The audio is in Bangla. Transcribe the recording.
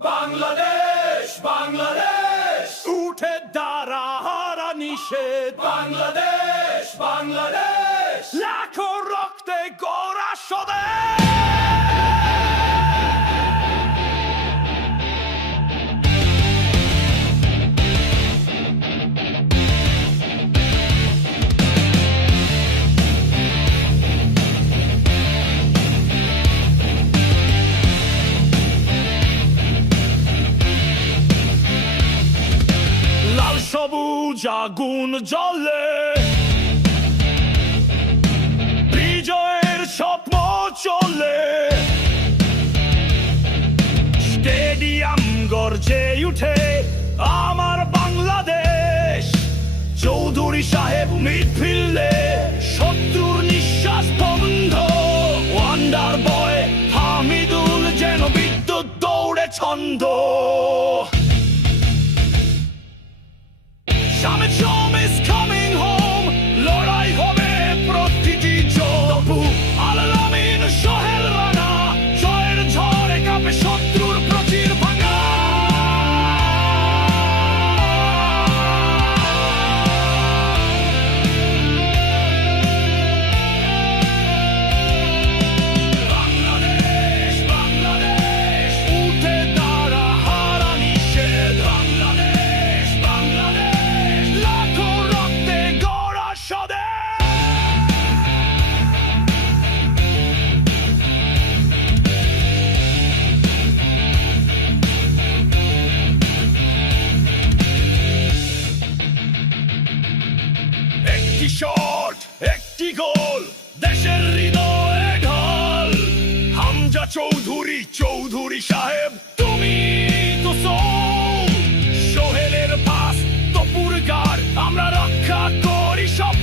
বাংলাদেশ বাংলাদেশ উঠে দাঁড়া হারা নিষেধ বাংলাদেশ বাংলাদেশ লাখো রক্তে গড়া স্বদেশ লাল সবুজ আগুন জ্বলে বিজয়ের স্বপ্ন চলে স্টেডিয়াম গর্জে উঠে আমার বাংলাদেশ চৌধুরী সাহেব মিডফিল্ডে শত্রুর নিঃশ্বাস বন্ধ ওয়ান্ডার বয় হামিদুল যেন বিদ্যুৎ দৌড়ে ছন্দ Shaman Shom is coming home লড়াই হবে প্রতিটি তবু আলামিন সোহেল রানা জয়ের ঝড়ে কাঁপে শত্রুর প্রতির ভাঙা বাংলাদেশ বাংলাদেশ উঠে দাঁড়া হারা নিষেধ বাংলাদেশ বাংলাদেশ লাখো রক্তে গড়া স্বদেশ একটি শট একটি গোল দেশের হৃদয়ে ঢল হামজা চৌধুরী চৌধুরী সাহেব তুমি তো সোহেলের পাস তপুর গার আমরা রক্ষা করি সব